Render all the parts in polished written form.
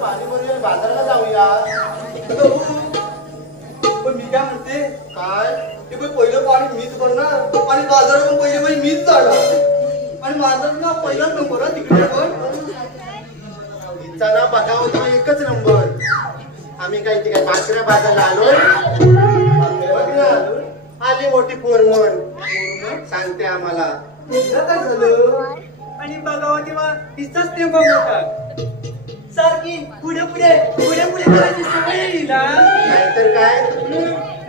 पाणी भरूया बाजाराला जाऊया. पण मी काय म्हणते काय ते पहिलं पाणी मीच भरणार आणि बाजारातून पहिले मीच जाणार आणि माझा ना पहिला नंबर तिकडे पण तिचा ना बघावं तर एकच नंबर. आम्ही काही ते काय बाजऱ्या बाजारला आलोय. बघ ना आली मोठी पोरमन सांगते आम्हाला काय झालं आणि बघावं तेव्हा तिचाच ते बघा सारखी पुढे पुढे पुढे पुढे करायची सवय हिला. नाहीतर काय पुढे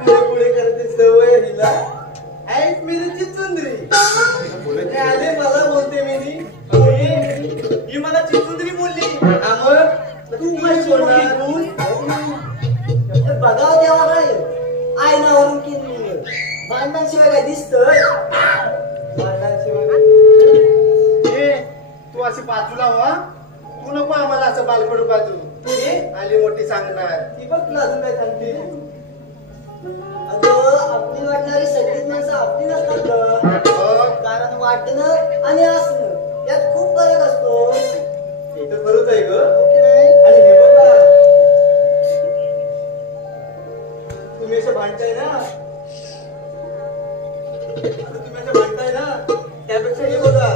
पुढे करायची सवय हिला. ऐक मिरची चुंदरी ते आले मला बोलते मिनी ही मला चिचुंदरी बोलली. तू कशी बोलणार बघावं तेव्हा काय आयनावरून केली भांडणाशिवाय काय दिसतंय. तू अशी बाजूला व्हा. तू नको आम्हाला असं बालकडू बाजू. आली मोठी सांगणार ती बघ तुला अजून काय सांगते. अगं आपली वाटणारी सगळीच माणसं आपली नसतात कारण वाटणं आणि असणं यात खूप फरक असतो. हे तर खरंच आहे ग. आणि हे बघा तुम्ही असं भांडताय ना तुम्ही असं भांडताय ना त्यापेक्षा हे बघा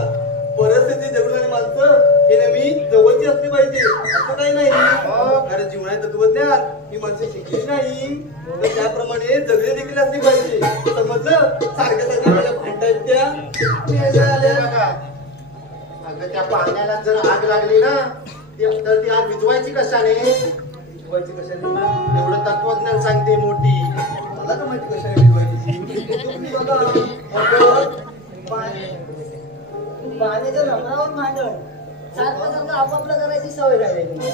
परिस्थिती जगणारी माणसं हे नेहमी जवळची असली पाहिजे असं काही नाही. कारण जीवनात तत्वज्ञान ही माणसं शिकली नाही तर त्याप्रमाणे जगणे देखील असली पाहिजे. समजलं सारख्या सारख्या मला भांडतायत त्या अगं त्या पाण्याला जर आग लागली ना तर ती आग विझवायची कशाने. विझवायची कशाने एवढं तत्वज्ञान सांगते मोठी. मला तर माहिती कशाने विझवायची. पाण्याच्या नमनावर भांडण सारखं सारखं आपापलं करायची सवय राहिली.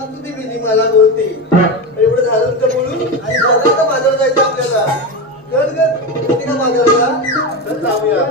तुझी विधी मला बोलते एवढं झालं तुमचं बोलून आणि बघा तर बाजारात जायचं आपल्याला. कर का बाजाराला तर जाऊया.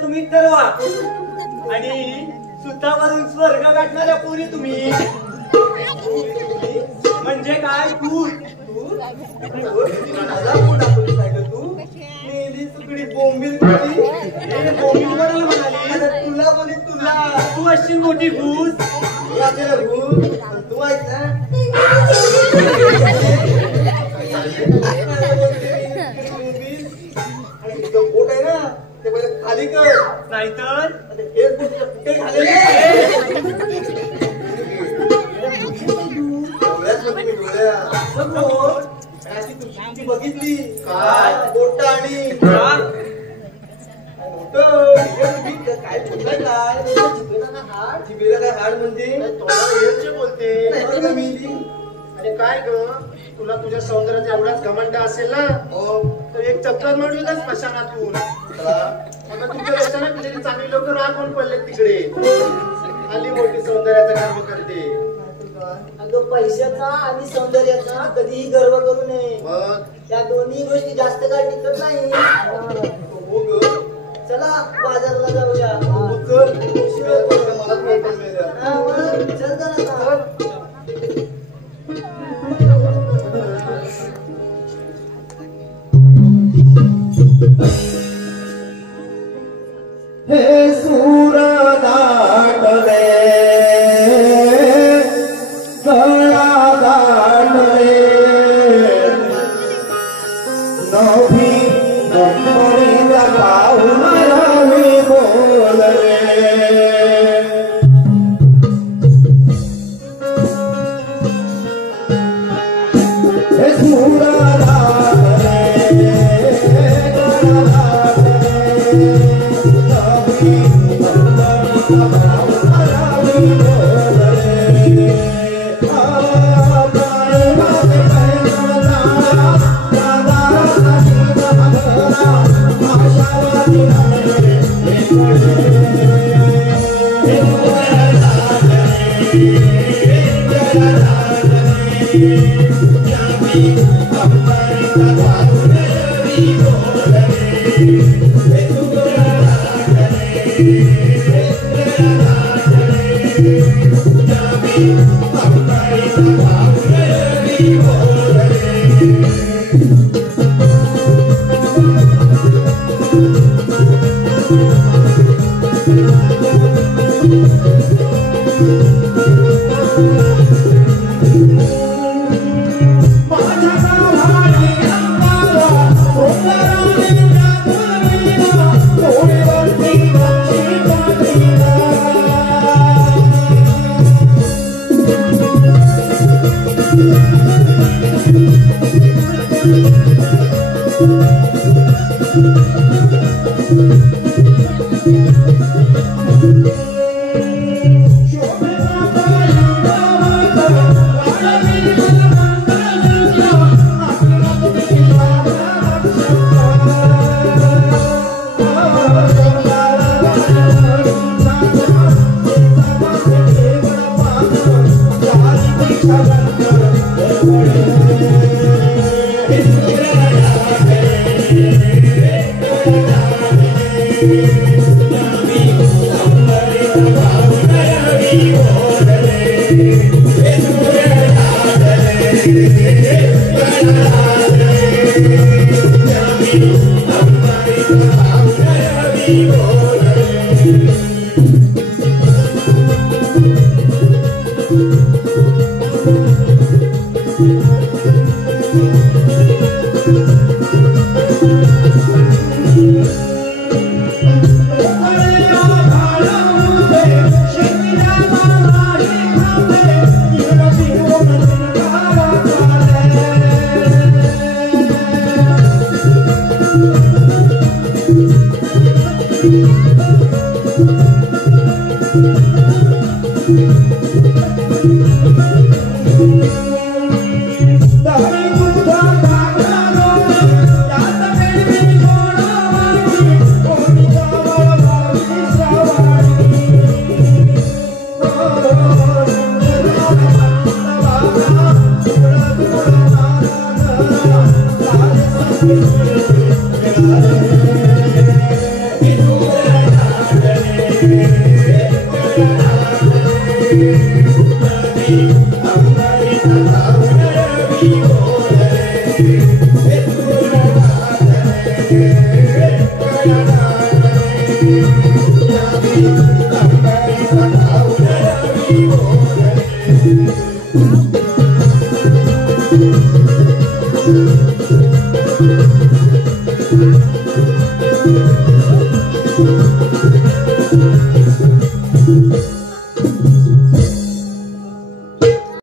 तुम्ही ठरवा आणि सुतावरून स्वर्ग गाठणाऱ्या पोरी तुम्ही म्हणजे काय तू तुकडी बोंबील म्हणाली तुला बोली तुला तू अशी मोठी घूस तू ऐक ना पोट आहे ना ते पहिले खाली कर नाहीतर कुठे घालेले बघितली काय बोट आणि काय बोलताय काय जिभेला काय हाड म्हणजे बोलते आणि काय ग तुला तुझ्या सौंदर्याचा एवढाच घमंड असेल ना तर एक चक्कर मारून स्मशानातून तुमच्या तुझी चांगली लोक राखून पडले तिकडे. आली मोठी सौंदर्याचा गर्व करते. अगं पैशाचा आणि सौंदर्याचा कधीही गर्व करू नये. मग त्या दोन्ही गोष्टी जास्त काळ टिकत नाही. चला बाजारला जाऊया. चल जरा हे सूर दाटले गळा दाटले नभी कंपनीला पाहून रावी बोलले हे सूर दाटले गळा दाटले Thank you.